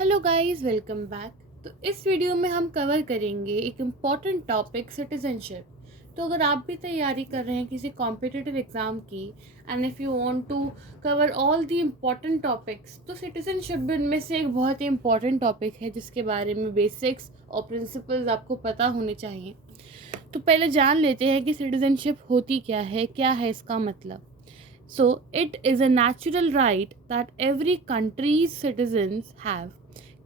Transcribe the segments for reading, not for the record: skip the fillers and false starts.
Hello guys, welcome back. तो इस video में हम कवर करेंगे एक इम्पॉर्टेंट टॉपिक, सिटीजनशिप। तो अगर आप भी तैयारी कर रहे हैं किसी कॉम्पिटिटिव एग्ज़ाम की, and if you want to cover all the important topics, तो सिटीजनशिप भी इनमें से एक बहुत ही इम्पॉर्टेंट टॉपिक है जिसके बारे में बेसिक्स और प्रिंसिपल्स आपको पता होने चाहिए। तो पहले जान लेते हैं कि सिटीजनशिप होती क्या है इसका मतलब। So, it is a natural right that every country's citizens have,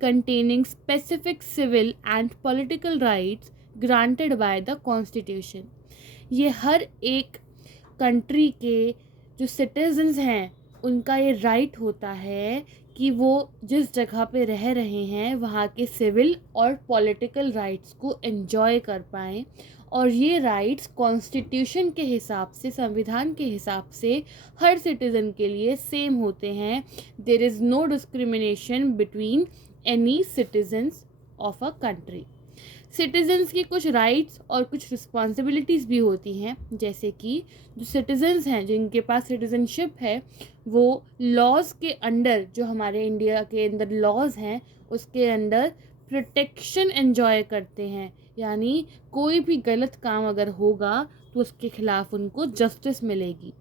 containing specific civil and political rights granted by the Constitution. ये हर एक कंट्री के जो सिटीजन्स हैं उनका ये राइट होता है कि वो जिस जगह पे रह रहे हैं वहाँ के सिविल और पॉलिटिकल राइट्स को एंजॉय कर पाएँ, और ये राइट्स कॉन्स्टिट्यूशन के हिसाब से, संविधान के हिसाब से हर सिटीज़न के लिए सेम होते हैं। There is no discrimination between any citizens of a country. Citizens की कुछ राइट्स और कुछ रिस्पॉन्सिबिलिटीज़ भी होती हैं, जैसे कि जो सिटीजन्स हैं जिनके पास सिटीजनशिप है वो लॉज के अंडर, जो हमारे इंडिया के अंदर लॉज हैं उसके अंडर प्रोटेक्शन एंजॉय करते हैं। यानी कोई भी गलत काम अगर होगा तो उसके खिलाफ उनको जस्टिस मिलेगी।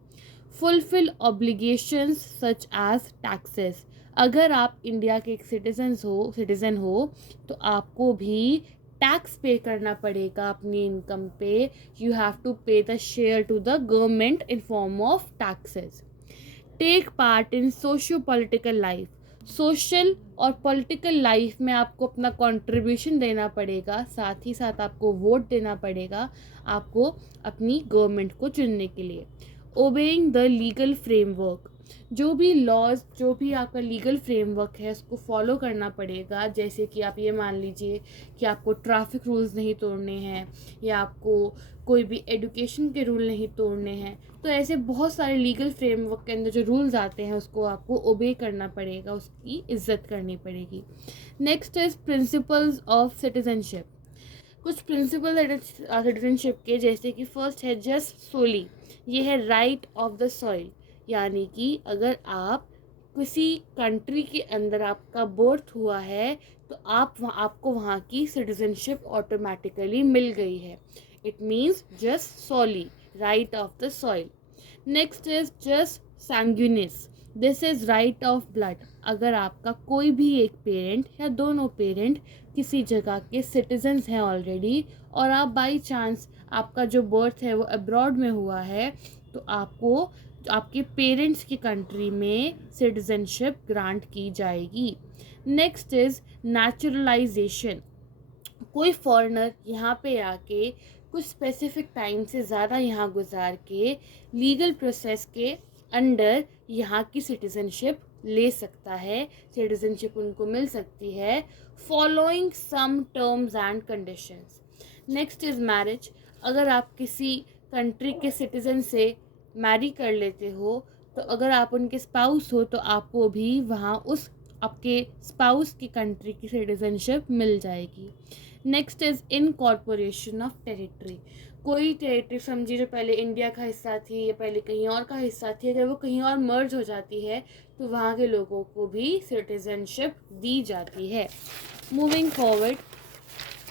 Fulfil obligations such as taxes. अगर आप इंडिया के एक सिटीज़न हो तो आपको भी टैक्स पे करना पड़ेगा अपनी इनकम पे। You have to pay the share to the government in form of taxes. Take part in socio political life. Social और पॉलिटिकल लाइफ में आपको अपना कंट्रीब्यूशन देना पड़ेगा, साथ ही साथ आपको वोट देना पड़ेगा आपको अपनी गवर्नमेंट को चुनने के लिए। Obeying the legal framework. जो भी लॉज, जो भी आपका लीगल फ्रेमवर्क है उसको फॉलो करना पड़ेगा। जैसे कि आप ये मान लीजिए कि आपको ट्रैफिक रूल्स नहीं तोड़ने हैं, या आपको कोई भी एजुकेशन के रूल नहीं तोड़ने हैं। तो ऐसे बहुत सारे लीगल फ्रेमवर्क के अंदर जो रूल्स आते हैं उसको आपको ओबे करना पड़ेगा, उसकी इज्जत करनी पड़ेगी। Next is principles of citizenship. कुछ प्रिंसिपल सिटीजनशिप के, जैसे कि फर्स्ट है जस्ट सोली। ये है राइट ऑफ द सॉइल, यानी कि अगर आप किसी कंट्री के अंदर आपका बर्थ हुआ है तो आपको वहाँ की सिटीजनशिप ऑटोमेटिकली मिल गई है। It means jus soli, right of the soil. Next is jus sanguinis. This is right of blood. अगर आपका कोई भी एक पेरेंट या दोनों पेरेंट किसी जगह के सिटीजन्स हैं ऑलरेडी, और आप बाई चांस आपका जो बर्थ है वो अब्रॉड में हुआ है, तो आपको आपके पेरेंट्स की कंट्री में सिटीजनशिप ग्रांट की जाएगी। Next is naturalisation. कोई फॉरेनर यहाँ पे आके कुछ स्पेसिफिक टाइम से ज़्यादा यहाँ गुजार के लीगल प्रोसेस के अंडर यहाँ की सिटीजनशिप ले सकता है, सिटीजनशिप उनको मिल सकती है following some terms and conditions. Next is marriage. अगर आप किसी कंट्री के सिटीज़न से मैरी कर लेते हो, तो अगर आप उनके स्पाउस हो तो आपको भी वहाँ उस आपके स्पाउस की कंट्री की सिटीजनशिप मिल जाएगी। Next is incorporation of territory. कोई टेरिटरी समझिए जो पहले इंडिया का हिस्सा थी या पहले कहीं और का हिस्सा थी, अगर वो कहीं और मर्ज हो जाती है तो वहाँ के लोगों को भी सिटीजनशिप दी जाती है। मूविंग फॉरवर्ड,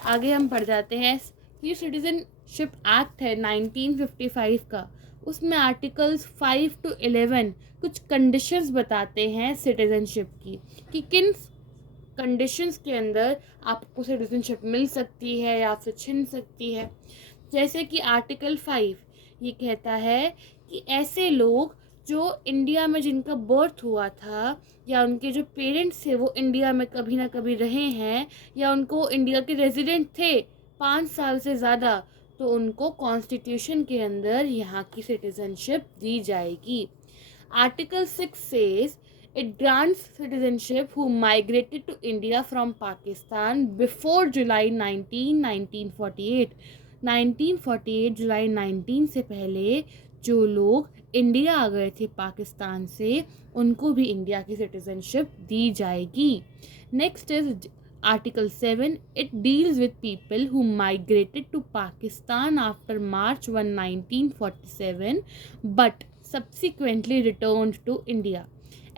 आगे हम पढ़ जाते हैं। ये सिटीजनशिप एक्ट है 1955 का, उसमें आर्टिकल्स 5 to 11 कुछ कंडीशंस बताते हैं सिटीजनशिप की, कि किन कंडीशंस के अंदर आपको सिटीजनशिप मिल सकती है या आपसे छिन सकती है। जैसे कि आर्टिकल 5 ये कहता है कि ऐसे लोग जो इंडिया में जिनका बर्थ हुआ था, या उनके जो पेरेंट्स थे वो इंडिया में कभी ना कभी रहे हैं, या उनको इंडिया के रेजिडेंट थे 5 साल से ज़्यादा, तो उनको कॉन्स्टिट्यूशन के अंदर यहाँ की सिटीजनशिप दी जाएगी। Article 6 says it grants citizenship who migrated to India from Pakistan before July 19, 1948। 1948 जुलाई 19 से पहले जो लोग इंडिया आ गए थे पाकिस्तान से, उनको भी इंडिया की सिटीजनशिप दी जाएगी। Next is article 7। It deals with people who migrated to Pakistan after March 1, 1947 but subsequently returned to India.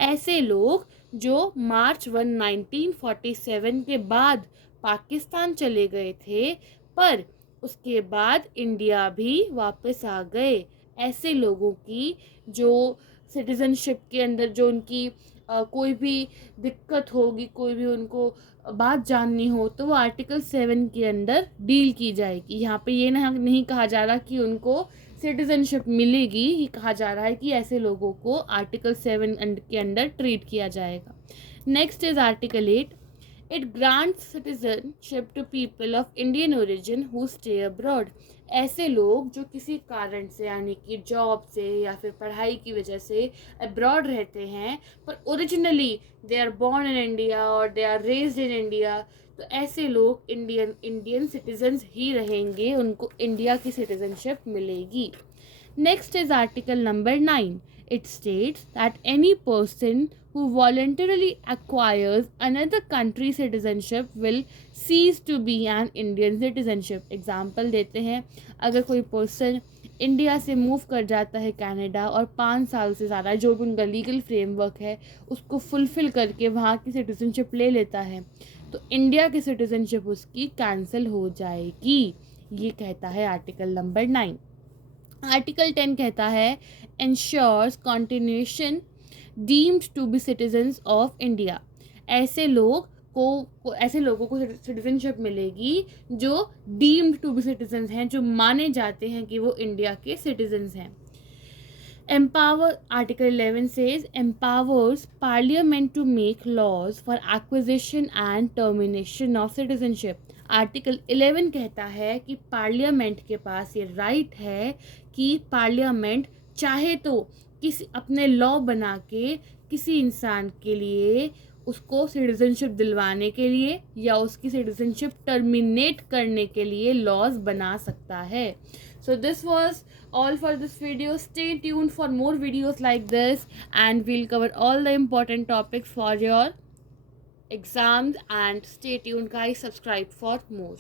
ऐसे लोग जो मार्च 1 1947 के बाद पाकिस्तान चले गए थे, पर उसके बाद इंडिया भी वापस आ गए। ऐसे लोगों की जो सिटीज़नशिप के अंदर जो उनकी कोई भी दिक्कत होगी, कोई भी उनको बात जाननी हो, तो वो आर्टिकल 7 के अंदर डील की जाएगी। यहाँ पे ये नहीं कहा जा रहा कि उनको सिटीज़नशिप मिलेगी, ये कहा जा रहा है कि ऐसे लोगों को आर्टिकल 7 के अंडर ट्रीट किया जाएगा। Next is article 8। It grants citizenship to people of Indian origin who stay abroad. ऐसे लोग जो किसी कारण से, यानी कि जॉब से या फिर पढ़ाई की वजह से अब्रॉड रहते हैं, पर originally they are born in India और they are raised in India, तो ऐसे लोग इंडियन सिटीजन्स ही रहेंगे, उनको इंडिया की सिटीजनशिप मिलेगी। Next is article number 9. It states that any person who voluntarily acquires another country's citizenship will cease to be an Indian citizenship. Example देते हैं, अगर कोई पर्सन इंडिया से मूव कर जाता है कनाडा और 5 साल से ज़्यादा जो भी उनका लीगल फ्रेमवर्क है उसको फुलफ़िल करके वहाँ की सिटीजनशिप ले लेता है, तो इंडिया की सिटीजनशिप उसकी कैंसिल हो जाएगी। ये कहता है आर्टिकल नंबर 9। आर्टिकल 10 कहता है ensures continuation deemed to be citizens of India. ऐसे लोगों को सिटीजनशिप मिलेगी जो डीम्ड टू बी सिटीजन्स हैं, जो माने जाते हैं कि वो इंडिया के सिटीजन्स हैं। Empower article 11 says empowers parliament to make laws for acquisition and termination of citizenship. Article 11 कहता है कि पार्लियामेंट के पास ये राइट है कि पार्लियामेंट चाहे तो किसी अपने लॉ बना के किसी इंसान के लिए उसको सिटीजनशिप दिलवाने के लिए या उसकी सिटीजनशिप टर्मिनेट करने के लिए लॉज बना सकता है। So this was all for this video. Stay tuned for more videos like this, and we'll cover all the important topics for your exams, and stay tuned guys, subscribe for more.